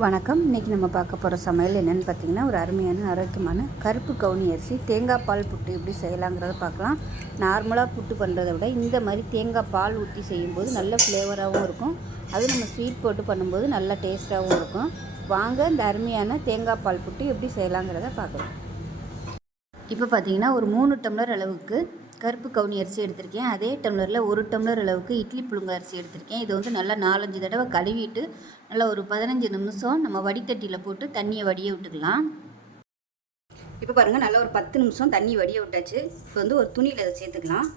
வணக்கம். இன்றைக்கி நம்ம பார்க்க போகிற சமையல் என்னென்னு பார்த்தீங்கன்னா ஒரு அருமையான ஆரோக்கியமான கருப்பு கவுனி அரிசி. தேங்காய் பால் புட்டு எப்படி செய்யலாங்கிறத பார்க்கலாம். நார்மலாக புட்டு பண்ணுறதை விட இந்த மாதிரி தேங்காய் பால் ஊற்றி செய்யும்போது நல்ல ஃப்ளேவராகவும் இருக்கும். அது நம்ம ஸ்வீட் போட்டு பண்ணும்போது நல்ல டேஸ்ட்டாகவும் இருக்கும். வாங்க இந்த அருமையான தேங்காய் பால் புட்டு எப்படி செய்யலாங்கிறத பார்க்கலாம். இப்போ பார்த்தீங்கன்னா ஒரு மூணு டம்ளர் அளவுக்கு கருப்பு கவுனி அரிசி எடுத்திருக்கேன். அதே டம்ளரில் ஒரு டம்ளர் அளவுக்கு இட்லி புழுங்க அரிசி எடுத்திருக்கேன். இது வந்து நல்லா நாலஞ்சு தடவை கழுவிட்டு நல்லா ஒரு பதினஞ்சு நிமிஷம் நம்ம வடித்தட்டியில் போட்டு தண்ணியை வடிய விட்டுக்கலாம். இப்போ பாருங்கள் நல்லா ஒரு பத்து நிமிஷம் தண்ணி வடிய விட்டாச்சு. இப்போ வந்து ஒரு துணியில் அதை சேர்த்துக்கலாம்.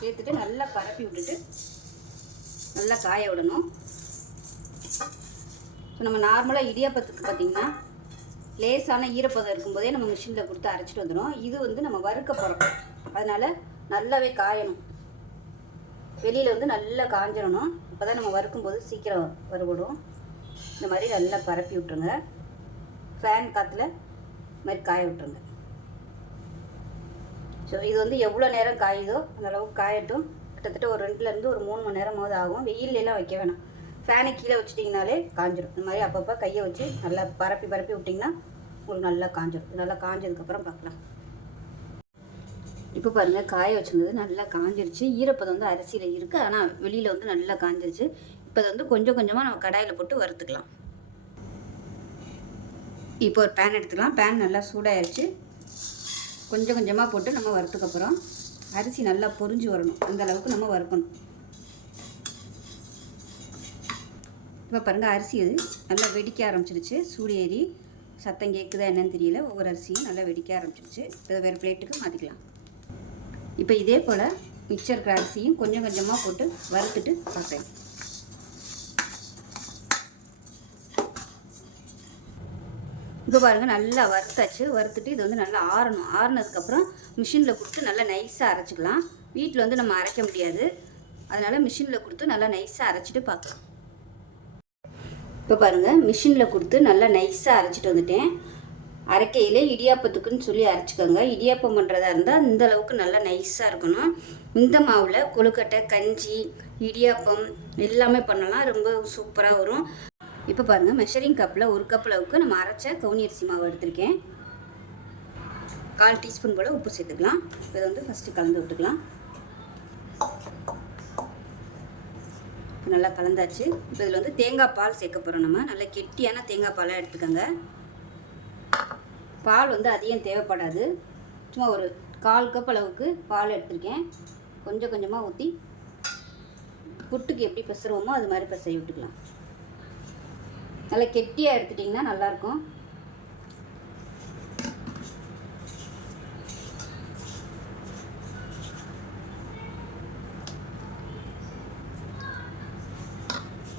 சேர்த்துட்டு நல்லா பரப்பி விட்டுட்டு நல்லா காய விடணும். இப்போ நம்ம நார்மலாக இடியாப்பத்துக்கு பார்த்திங்கன்னா லேசான ஈரப்பதம் இருக்கும்போதே நம்ம மிஷினில் கொடுத்து அரைச்சிட்டு வந்துடும் இது வந்து நம்ம வறுக்க போகிறோம் அதனால் நல்லாவே காயணும். வெளியில் வந்து நல்லா காஞ்சிடணும் அப்போ தான் நம்ம வறுக்கும்போது சீக்கிரம் வருபடும் இந்த மாதிரி நல்லா பரப்பி விட்ருங்க ஃபேன் காற்றுல இது மாதிரி காய விட்ருங்க ஸோ இது வந்து எவ்வளோ நேரம் காயுதோ அந்த அளவுக்கு காயட்டும். கிட்டத்தட்ட ஒரு ரெண்டுலேருந்து ஒரு மூணு மணி நேரமாவது ஆகும். வெயிலெலாம் வைக்க வேணாம். ஃபேனை கீழே வச்சிட்டிங்கனாலே காஞ்சிடும் இந்த மாதிரி அப்பப்போ கையை வச்சு நல்லா பரப்பி பரப்பி விட்டிங்கன்னா உங்களுக்கு நல்லா காஞ்சிடும் நல்லா காஞ்சதுக்கப்புறம் பார்க்கலாம். இப்போ பாருங்கள் காய வச்சிருந்தது நல்லா காஞ்சிருச்சு. ஈரப்பதம் வந்து அரிசியில் இருக்குது ஆனால் வெளியில் வந்து நல்லா காஞ்சிருச்சு. இப்போ வந்து கொஞ்சம் கொஞ்சமாக நம்ம கடாயில் போட்டு வறுத்துக்கலாம். இப்போ ஒரு பேன் எடுத்துக்கலாம். பேன் நல்லா சூடாயிருச்சு. கொஞ்சம் கொஞ்சமாக போட்டு நம்ம வறுத்துக்கப்புறம் அரிசி நல்லா பொரிஞ்சு வரணும். அந்த அளவுக்கு நம்ம வறுக்கணும். இப்போ பாருங்கள் அரிசி அது நல்லா வெடிக்க ஆரம்பிச்சிருச்சு. சூடு ஏறி சத்தம் கேட்குதா என்னன்னு தெரியல. ஒவ்வொரு அரிசியும் நல்லா வெடிக்க ஆரம்பிச்சிருச்சு. இதை வேறு பிளேட்டுக்கு மாற்றிக்கலாம் இப்போ இதே போல் மிக்சர் இருக்கிற அரிசியும் கொஞ்சம் கொஞ்சமாக போட்டு வறுத்துட்டு பார்க்குறேன் இப்போ பாருங்கள் நல்லா வறுத்தாச்சு. வறுத்துட்டு இது வந்து நல்லா ஆறணும். ஆறுனதுக்கப்புறம் மிஷினில் கொடுத்து நல்லா நைஸாக அரைச்சிக்கலாம். வீட்டில் வந்து நம்ம அரைக்க முடியாது. அதனால் மிஷினில் கொடுத்து நல்லா நைஸாக அரைச்சிட்டு பார்க்கலாம். இப்போ பாருங்கள் மிஷினில் கொடுத்து நல்லா நைஸாக அரைச்சிட்டு வந்துட்டேன். அரைக்கையில் இடியாப்பத்துக்குன்னு சொல்லி அரைச்சிக்கோங்க. இடியாப்பம் பண்ணுறதா இருந்தால் இந்த அளவுக்கு நல்லா நைஸாக இருக்கணும். இந்த மாவில் கொழுக்கட்டை கஞ்சி இடியாப்பம் எல்லாமே பண்ணலாம். ரொம்ப சூப்பராக வரும். இப்போ பாருங்கள் மெஷரிங் கப்பில் ஒரு கப் அளவுக்கு நம்ம அரைச்ச கவுனி அரிசி மாவு எடுத்திருக்கேன். கால் டீஸ்பூன் போல் உப்பு சேர்த்துக்கலாம். இப்போ இதை வந்து ஃபஸ்ட்டு கலந்து விட்டுக்கலாம். நல்லா கலந்தாச்சு. இப்போ இதில் வந்து தேங்காய் பால் சேர்க்க போகிறோம் நம்ம. நல்லா கெட்டியான தேங்காய் பாலாக எடுத்துக்கோங்க. பால் வந்து அதிகம் தேவைப்படாது. சும்மா ஒரு கால் கப் அளவுக்கு பால் எடுத்திருக்கேன். கொஞ்சம் கொஞ்சமாக ஊற்றி புட்டுக்கு எப்படி பிசருவோமோ அது மாதிரி பிசைய விட்டுக்கலாம். நல்லா கெட்டியாக எடுத்துட்டிங்கன்னா நல்லாயிருக்கும்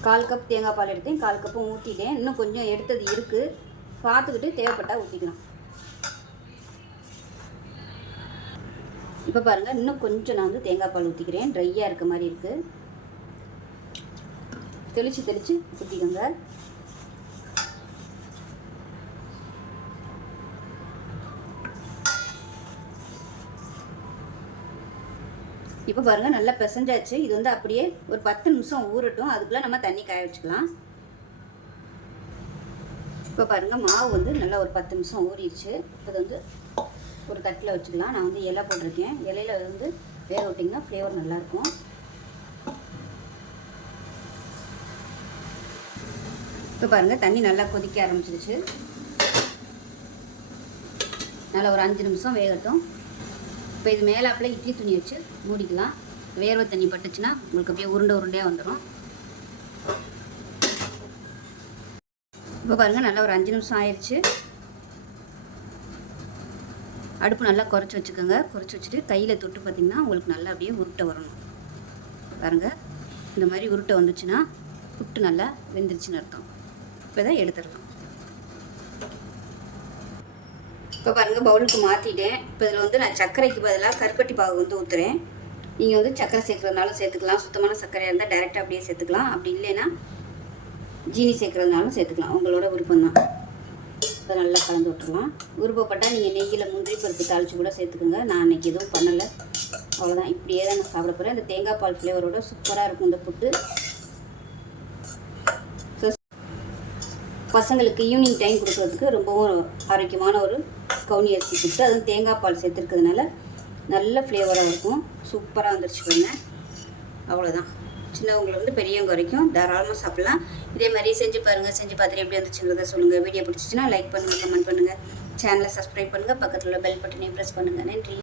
கால் கப் தேங்காய் பால் எடுத்தேன். கால் கப்பும் ஊற்றிட்டேன் இன்னும் கொஞ்சம் எடுத்தது இருக்குது பார்த்துக்கிட்டு தேவைப்பட்டால் ஊற்றிக்கலாம் இப்போ பாருங்கள் இன்னும் கொஞ்சம் நான் வந்து தேங்காய் பால் ஊற்றிக்கிறேன் ட்ரையாக இருக்க மாதிரி இருக்குது தெளித்து தெளித்து ஊற்றிக்கோங்க இப்போ பாருங்கள் நல்லா பிசைஞ்சாச்சு. இது வந்து அப்படியே ஒரு பத்து நிமிஷம் ஊறட்டும். அதுக்குள்ளே நம்ம தண்ணி காய வச்சுக்கலாம். இப்போ பாருங்கள் மாவு வந்து நல்லா ஒரு பத்து நிமிஷம் ஊறிடுச்சு. இப்போ வந்து ஒரு தட்டில் வச்சுக்கலாம். நான் வந்து இலை போட்டிருக்கேன். இலையில வந்து வேக விட்டிங்கன்னா ஃப்ளேவர் நல்லாயிருக்கும். இப்போ பாருங்கள் தண்ணி நல்லா கொதிக்க ஆரம்பிச்சிருச்சு. நல்லா ஒரு அஞ்சு நிமிஷம் வேகட்டும். இப்போ இது மேலாப்பில் இட்லி துணி வச்சு மூடிக்கலாம். வேர்வை தண்ணி பட்டுச்சுன்னா உங்களுக்கு அப்படியே உருண்டை உருண்டையாக வந்துடும் இப்போ பாருங்கள் நல்லா ஒரு அஞ்சு நிமிஷம் ஆயிடுச்சு அடுப்பு நல்லா குறைச்சி வச்சுக்கோங்க. குறைச்சி வச்சுட்டு கையில் தொட்டு பார்த்திங்கன்னா உங்களுக்கு நல்லா அப்படியே உருட்டை வரணும். பாருங்கள் இந்த மாதிரி உருட்டை வந்துச்சுன்னா புட்டு நல்லா வெந்துருச்சுன்னு அர்த்தம். இப்போ தான் எடுத்துடலாம். இப்போ பாருங்கள் பவுலுக்கு மாற்றிட்டேன் இப்போ இதில் வந்து நான் சர்க்கரைக்கு பதிலாக கருப்பட்டி பாகு வந்து ஊற்றுறேன் நீங்கள் வந்து சர்க்கரை சேர்க்குறதுனாலும் சேர்த்துக்கலாம். சுத்தமான சர்க்கரையாக இருந்தால் டைரெக்டாக அப்படியே சேர்த்துக்கலாம். அப்படி இல்லைன்னா ஜீனி சேர்க்குறதுனாலும் சேர்த்துக்கலாம். உங்களோட விருப்பம் தான் இப்போ நல்லா கலந்து விட்டுருலாம் விருப்பப்பட்டால் நீங்கள் நெய்யில் முந்திரி பருப்பு தாளித்து கூட சேர்த்துக்கோங்க. நான் அன்றைக்கி எதுவும் பண்ணலை. அவ்வளோதான் இப்படியே தான் நான் சாப்பிட போகிறேன் இந்த தேங்காய் பால் ஃப்ளேவரோட சூப்பராக இருக்கும் இந்த புட்டு. பசங்களுக்கு ஈவினிங் டைம் கொடுக்கறதுக்கு ரொம்பவும் ஆரோக்கியமான ஒரு கவுனி அரிசி கொடுத்து அதுவும் தேங்காய் பால் சேர்த்துருக்கிறதுனால நல்ல ஃப்ளேவராக இருக்கும். சூப்பராக வந்துருச்சு பாருங்க. அவ்வளோதான் சின்னவங்களை வந்து பெரியவங்க வரைக்கும் தாராளமாக சாப்பிட்லாம். இதே மாதிரி செஞ்சு பாருங்கள் செஞ்சு பார்த்துட்டு எப்படி வந்துச்சுங்கிறத சொல்லுங்கள் வீடியோ பிடிச்சிச்சின்னா லைக் பண்ணுங்கள் கமெண்ட் பண்ணுங்கள் சேனலை சப்ஸ்கிரைப் பண்ணுங்கள் பக்கத்தில் உள்ள பெல் பட்டனையும் ப்ரெஸ் பண்ணுங்கள் நன்றி.